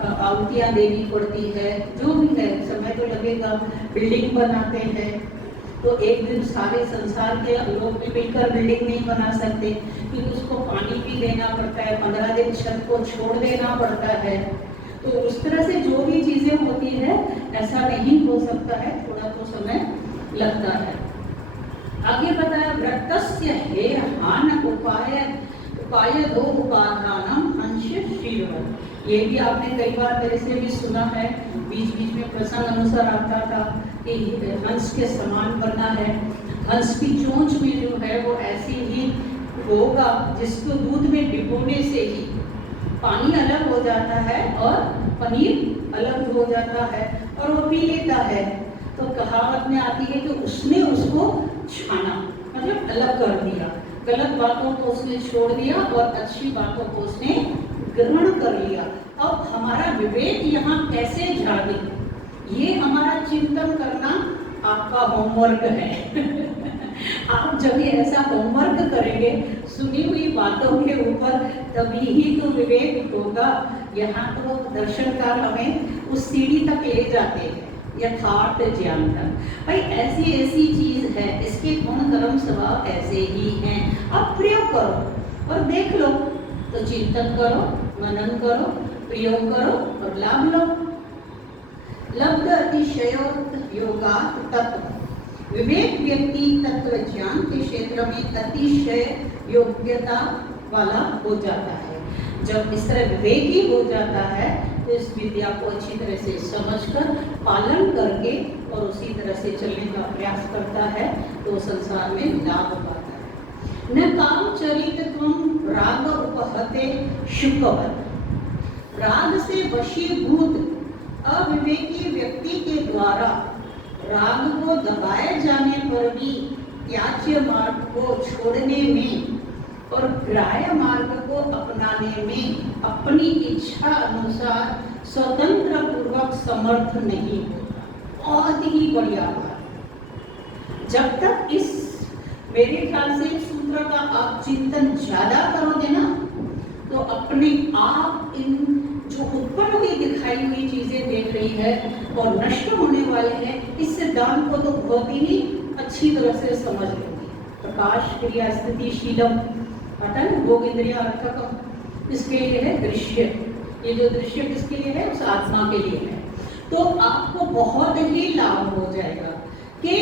आहुतियाँ देनी पड़ती है, जो भी है समय तो लगेगा। बिल्डिंग बनाते हैं तो एक दिन सारे संसार के लोग भी मिलकर बिल्डिंग नहीं बना सकते, क्योंकि उसको पानी भी देना पड़ता है, 15 दिन छत को छोड़ देना पड़ता है। तो उस तरह से जो भी चीज़ें होती है ऐसा नहीं हो सकता है, थोड़ा तो समय लगता है। आगे बताया व्रतस्य हे हान उपाय दो उपादानम अंश शीर्षक। ये भी आपने कई बार मेरे से भी सुना है, बीच बीच में प्रसंग अनुसार आता था कि हंस के समान बनना है। हंस की चोंच में जो है वो ऐसी ही होगा जिसको दूध में डिबोने से ही पानी अलग हो जाता है और पनीर अलग हो जाता है और वो पी लेता है। तो कहावत में आती है कि उसने उसको छाना, मतलब अलग कर दिया, गलत बातों को उसने छोड़ दिया और अच्छी बातों को उसने ग्रहण कर लिया। अब हमारा विवेक यहाँ कैसे जागे, ये हमारा चिंतन करना आपका होमवर्क है आप जब ये ऐसा होमवर्क करेंगे सुनी हुई बातों के ऊपर, तभी ही तो विवेक होगा। यहाँ तो दर्शनकार हमें उस सीढ़ी तक ले जाते हैं, यथार्थ ज्ञान तक। भाई ऐसी ऐसी चीज है, इसके गुण कर्म स्वभाव ऐसे ही हैं, आप प्रयोग करो और देख लो। तो चिंतन करो, मनन करो, प्रयोग करो और लाभ लो। लब्ध अतिशयोक्त योगात् तत्व। विवेक व्यक्ति तत्व ज्ञान के क्षेत्र में अतिशय योग्यता वाला हो जाता है। जब इस तरह विवेकी हो जाता है तो इस विद्या को अच्छी तरह से समझकर पालन करके और उसी तरह से चलने का प्रयास करता है तो संसार में लाभ पाता है। न काम चरितत्वं राग उपहते शुकवत्। राग से वशीभूत अविवेकी व्यक्ति के द्वारा राग को दबाए जाने पर भी त्याज्य मार्ग को छोड़ने में और ग्राह्य मार्ग को अपनाने में अपनी इच्छा अनुसार स्वतंत्र पूर्वक समर्थ नहीं होता। बहुत ही बढ़िया बात। जब तक इस मेरे ख्याल से इस सूत्र का आप चिंतन ज्यादा करोगे ना, तो अपने आप इन जो उत्पन्न हुई दिखाई हुई चीजें देख रही है और नष्ट होने वाले हैं, इस सिद्धांत को तो बहुत ही अच्छी तरह से समझ लोगे। प्रकाश क्रिया स्थिति शीलम आता है, भोग इंद्रिय अर्थकम, इसके लिए है दृश्य। ये जो दृश्य किसके लिए है? उस आत्मा के लिए है। तो आपको बहुत ही लाभ हो जाएगा कि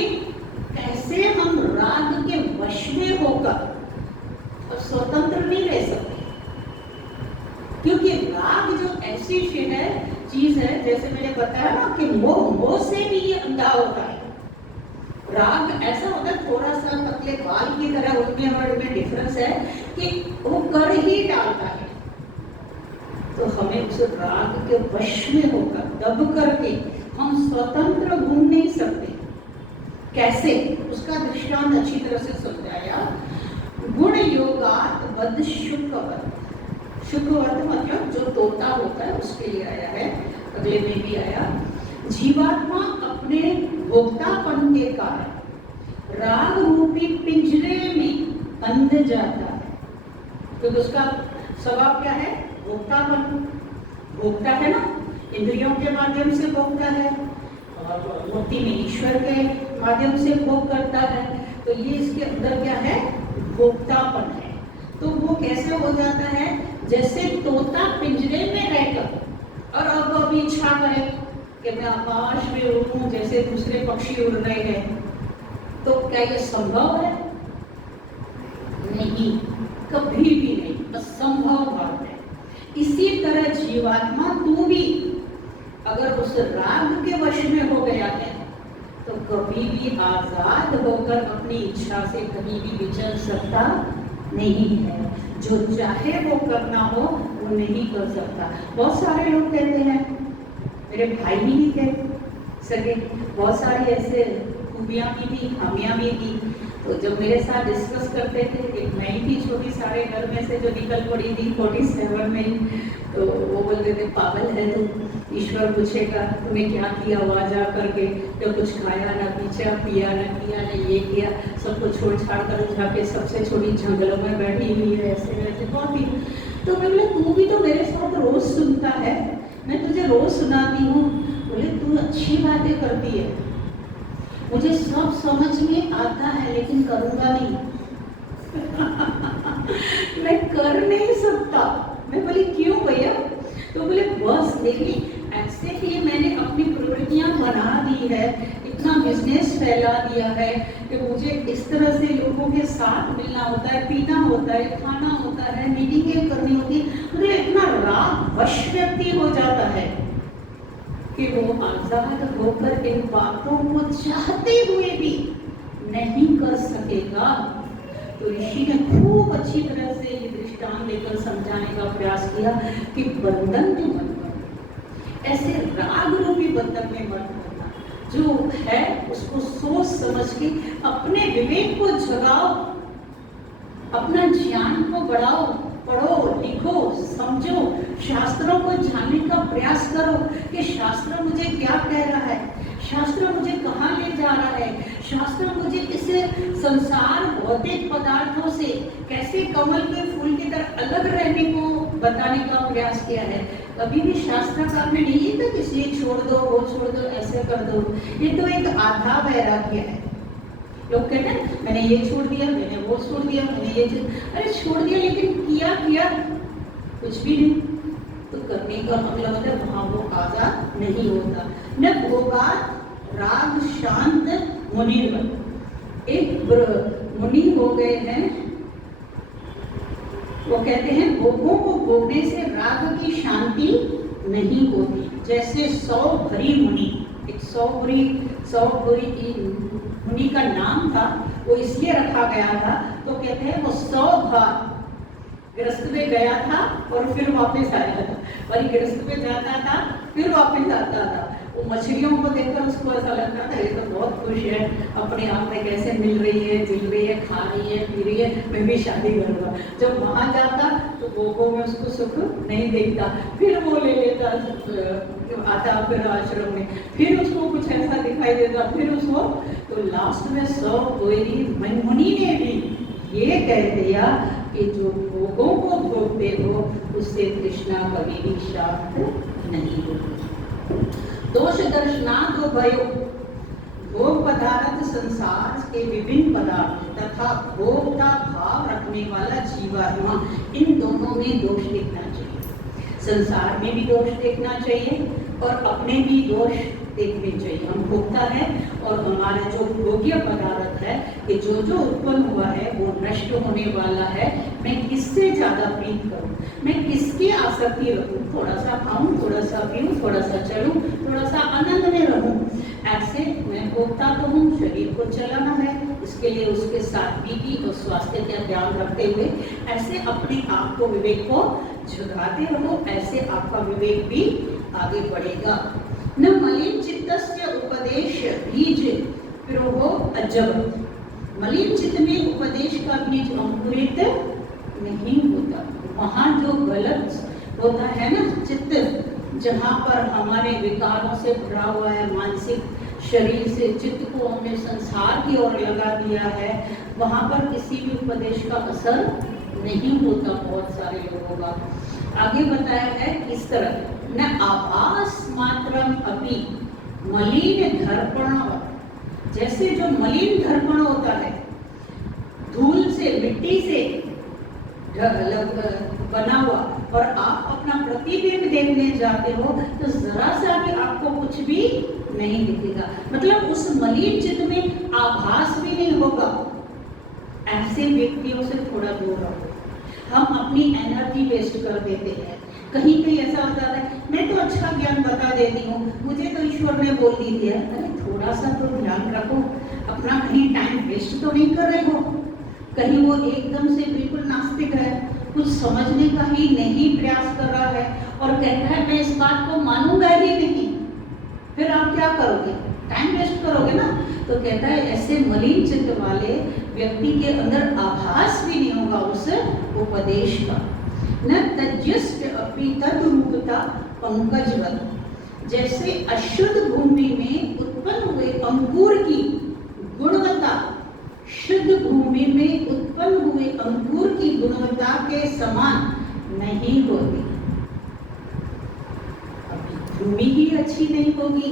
कैसे हम राग के वश में होकर स्वतंत्र नहीं रह सकते, क्योंकि राग जो ऐसी चीज है, जैसे मैंने बताया ना कि मोह से भी ये अंधा होता है। राग ऐसा होता है, थोड़ा सा पतले बाल की तरह, उनमें डिफरेंस है कि वो कर ही डालता है। तो हमें उस राग के वश में होकर दब करके हम स्वतंत्र घूम नहीं सकते। कैसे? उसका दृष्टांत अच्छी तरह से समझाया। गुण योगात वद शुकवत। शुकवत मतलब जो तोता होता है उसके लिए आया है, अगले में भी आया। जीवात्मा अपने भोक्तापन के कारण राग रूपी पिंजरे में बंध जाता है। तो उसका स्वभाव क्या है? भोक्तापन। भोक्ता है ना, इंद्रियों के माध्यम से भोगता है और मुक्ति में ईश्वर के माध्यम से भोग करता है। तो ये इसके अंदर क्या है? भोक्तापन है। तो वो कैसे हो जाता है? जैसे तोता पिंजरे में रहकर और अब अभी इच्छा करे कि मैं आकाश में उड़ूं जैसे दूसरे पक्षी उड़ रहे हैं, तो क्या ये संभव है? नहीं, कभी भी नहीं, असंभव बात है। इसी तरह जीवात्मा तू भी अगर उस राग के वश में हो गया है तो कभी भी आजाद होकर अपनी इच्छा से कहीं भी विचल सकता नहीं है। जो चाहे वो करना हो वो नहीं कर सकता। बहुत सारे लोग कहते हैं, मेरे भाई भी नहीं थे सके, बहुत सारी ऐसे खूबियाँ भी थी, खामियाँ भी थी। तो जब मेरे साथ डिस्कस करते थे कि मैं ही थी छोटी सारे घर में से जो निकल पड़ी थी 47 में, तो वो बोलते थे पागल है तू, ईश्वर पूछेगा तूने क्या किया वहाँ जा करके, तो कुछ खाया ना पीछा, पिया ना किया ना ये किया, सबको छोड़ छाड़ कर जाके सबसे छोटी जंगलों में बैठी हुई है, ऐसे वैसे बहुत ही। तो मैं बोला तू भी तो मेरे साथ रोज सुनता है, मैं तुझे रोज सुनाती हूँ। बोले तू अच्छी बातें करती है, मुझे सब समझ में आता है लेकिन करूँगा नहीं। मैं कर नहीं सकता। मैं बोली क्यों भैया? तो बोले बस देखिए ऐसे ही मैंने अपनी प्रवृत्तियां बना दी है, इतना बिजनेस फैला दिया है कि मुझे इस तरह से लोगों के साथ मिलना होता है, पीना होता है, खाना होता है, मीटिंगें करनी होती है। मुझे इतना राग वश व्यक्ति हो जाता है कि वो आजाद होकर इन बातों को चाहते हुए भी नहीं कर सकेगा। तो ऋषि ने खूब अच्छी तरह से ये दृष्टांत लेकर समझाने का प्रयास किया कि बंधन में मत पड़ो, ऐसे राग रूपी बंधन में मत पड़ना। जो है उसको सोच समझ के अपने विवेक को जगाओ, अपना ज्ञान को बढ़ाओ, पढ़ो लिखो समझो, शास्त्रों को जानने का प्रयास करो कि शास्त्र मुझे क्या कह रहा है, शास्त्र मुझे कहाँ ले जा रहा है, शास्त्र मुझे इस संसार भौतिक पदार्थों से कैसे कमल के फूल की तरह अलग रहने को बताने का प्रयास किया है। कभी भी शास्त्रकार में नहीं था कि ये छोड़ दो वो छोड़ दो ऐसे कर दो। ये तो एक आधा वैराग्य है। लोग कहते हैं मैंने ये छोड़ दिया, मैंने वो छोड़ दिया, मैंने ये अरे छोड़ दिया लेकिन किया कुछ भी नहीं। तो करने का मतलब होता है वहाँ वो आजाद नहीं होता। न भोगात राग शांत मुनिर्वन। एक मुनि हो गए हैं, वो कहते हैं भोगों को भोगने से राग की शांति नहीं होती। जैसे 100 भरी मुनि, एक 100 भरी मुनि का नाम था, वो इसलिए रखा गया था। तो कहते हैं वो 100 भार गृहस्थ में गया था और फिर वापस आया था, और गृहस्थ में जाता था फिर वापस आता था। वो मछलियों को देखकर उसको ऐसा लगता था ये तो बहुत खुश है, अपने आप में कैसे मिल रही है, जिल रही है, खा रही है, पी रही है, मैं भी शादी करूँगा। जब वहाँ जाता तो गोगो में उसको सुख नहीं देखता, फिर वो ले लेता, आता फिर आश्रम में, फिर उसको कुछ ऐसा दिखाई देता, फिर उसको, तो लास्ट में सौ कोयरी मुनि ने भी ये कह दिया कि जो भोगों को भोगते हो उससे तृष्णा कभी भी शांत नहीं होगी। दोष दर्शनात् भयो, भोग पदार्थ संसार के विभिन्न पदार्थ तथा भोक्ता भाव रखने वाला जीवात्मा, इन दोनों में दोष देखना चाहिए। संसार में भी दोष देखना चाहिए और अपने भी दोष देखने चाहिए। हम भोगता है और हमारा जो भोग्य पदार्थ है कि जो जो उत्पन्न हुआ है वो नष्ट होने वाला है। मैं किससे ज्यादा प्रीत करूं, मैं किसकी आसक्ति रखूं, थोड़ा सा खाऊं, थोड़ा सा पीऊं, थोड़ा सा चलूं, थोड़ा सा आनंद में रहूं। ऐसे मैं भोगता तो हूँ, शरीर को चलाना है, इसके लिए उसके सात्विकी और स्वास्थ्य का ध्यान रखते हुए ऐसे अपने आप को, विवेक को झुकाते रहो, ऐसे आपका विवेक भी आगे बढ़ेगा। न मलिन चित्तस्य उपदेश बीज पिरोहो अजब, मलिन चित्त में उपदेश का बीज अंकुरित नहीं होता। वहाँ जो गलत होता है ना चित्त, जहाँ पर हमारे विकारों से भरा हुआ है, मानसिक शरीर से चित्त को हमने संसार की ओर लगा दिया है, वहाँ पर किसी भी उपदेश का असर नहीं होता बहुत सारे लोगों का। आगे बताया है इस तरह, न आभास मात्रम अपि मलिन दर्पण, जैसे जो मलिन दर्पण होता है, धूल से, मिट्टी से बना हुआ, और आप अपना प्रतिबिंब देखने जाते हो तो जरा सा भी आपको कुछ भी नहीं दिखेगा, मतलब उस मलिन चित्त में आभास भी नहीं होगा। ऐसे व्यक्तियों से थोड़ा दूर रहो। हम अपनी एनर्जी वेस्ट कर देते हैं। कहीं कहीं ऐसा होता है, मैं तो अच्छा ज्ञान बता देती हूँ, मुझे तो ईश्वर ने बोल दी थी। अरे थोड़ा सा तो ध्यान रखो, अपना कहीं टाइम वेस्ट तो नहीं कर रहे हो। कहीं वो एकदम से बिल्कुल नास्तिक है, कुछ समझने का ही नहीं प्रयास कर रहा है और कहता है मैं इस बात को मानूंगा ही नहीं, फिर आप क्या करोगे? टाइम वेस्ट करोगे ना। तो कहता है ऐसे मलिन चित्त वाले व्यक्ति के अंदर आभास भी नहीं होगा उस उपदेश का। न तज्जस्त अपि तद्रूपता पंकजवत, जैसे अशुद्ध भूमि में उत्पन्न हुए अंकुर की गुणवत्ता शुद्ध भूमि में उत्पन्न हुए अंकुर की गुणवत्ता के समान नहीं होती। अभी भूमि ही अच्छी नहीं होगी,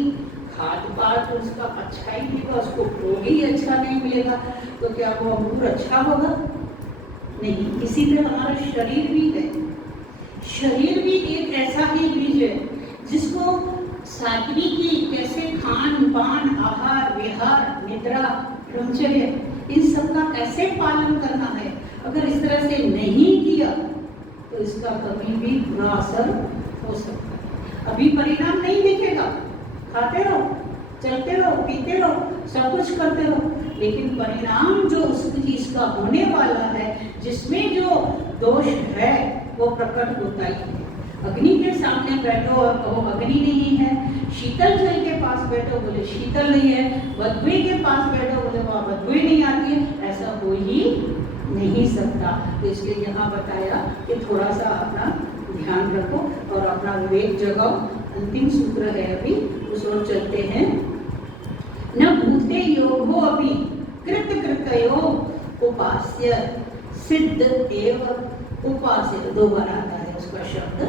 खाद पात उसका अच्छा ही होगा, उसको भोग ही अच्छा नहीं मिलेगा, तो क्या वो अंकुर अच्छा होगा? नहीं। इसी तरह हमारा शरीर भी है, शरीर भी एक ऐसा ही बीज है जिसको सात्विकी, कैसे खान पान, आहार विहार, निद्रा, ब्रह्मचर्य, इन सब का कैसे पालन करना है, अगर इस तरह से नहीं किया तो इसका कभी भी बुरा असर हो सकता है। अभी परिणाम नहीं दिखेगा, खाते रहो, चलते रहो, पीते रहो, सब कुछ करते रहो, लेकिन परिणाम जो उस चीज का होने वाला है, जिसमें जो दोष है वो प्रकट होता ही है। अग्नि के सामने बैठो और कहो अग्नि नहीं है, शीतल जल के पास बैठो बोले शीतल नहीं है, बदबू के पास बैठो बोले वहाँ बदबू नहीं आती है, ऐसा हो ही नहीं सकता। तो इसलिए यहाँ बताया कि थोड़ा सा अपना ध्यान रखो और अपना विवेक जगाओ। अंतिम सूत्र है, अभी उस ओर चलते हैं। न भूते योगो अभी कृत कृतयो उपास्य सिद्ध एव उपास्य, दो बार आता है उसका शब्द।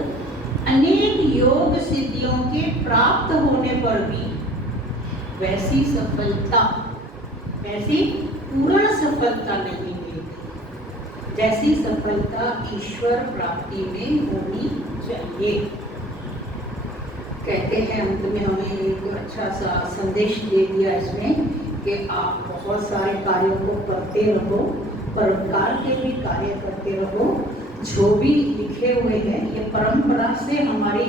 अनेक योग सिद्धियों के प्राप्त होने पर भी वैसी सफलता, वैसी पूर्ण सफलता नहीं मिलती जैसी सफलता ईश्वर प्राप्ति में होनी चाहिए। कहते हैं अंत में हमें एक अच्छा सा संदेश दे दिया इसमें कि आप बहुत सारे कार्यों को करते रहो, परोपकार के भी कार्य करते रहो, जो भी लिखे हुए हैं ये परंपरा से हमारी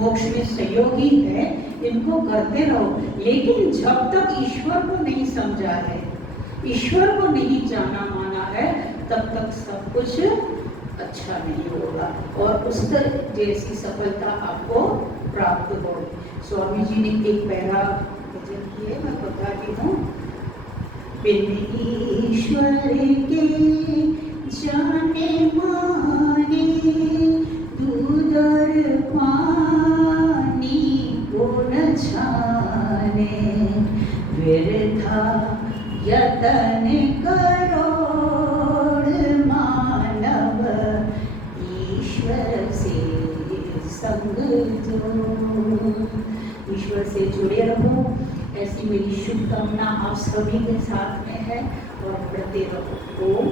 मोक्ष में सहयोगी है, इनको करते रहो। लेकिन जब तक ईश्वर को नहीं समझा है, ईश्वर को नहीं जाना माना है, तब तक सब कुछ अच्छा नहीं होगा और उस तरह जैसी सफलता आपको प्राप्त होगी। स्वामी जी ने एक पैरा भजन की है, मैं बताती हूँ। बिन ईश्वर के जाने माने दूध और पानी को न छाने, व्यर्था यतन करोड़ मानव ईश्वर से संग जो। ईश्वर से जुड़े रहो, ऐसी मेरी शुभकामना आप सभी के साथ में है और बढ़ते रहो। ओम